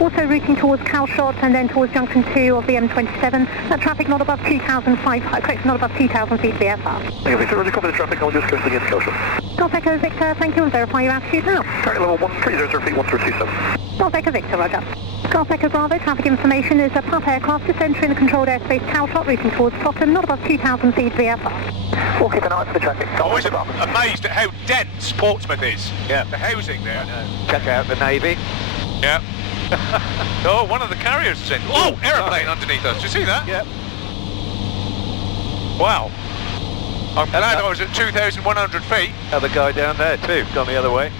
Also routing towards Calshot and then towards junction 2 of the M27. That traffic not above 2,500, correct, not above 2,000 feet VFR. Thank you, Victor. Roger, copy the traffic. I'll just coasting into Calshot. Golf Echo Victor, thank you, and verify your altitude now. Current level 1300 feet, 1327. Golf Echo Victor, roger. Golf Echo Bravo, traffic information is a Puff aircraft just entering the controlled airspace Calshot, routing towards Tottenham, not above 2,000 feet VFR. We'll keep an eye out for the traffic. Always amazed at how dense Portsmouth is. Yeah. The housing there. Check out the Navy. Yeah. Oh, one of the carriers is in. Oh, aeroplane underneath us. Do you see that? Yeah. Wow. I'm glad I was at 2,100 feet. Other guy down there too, gone the other way.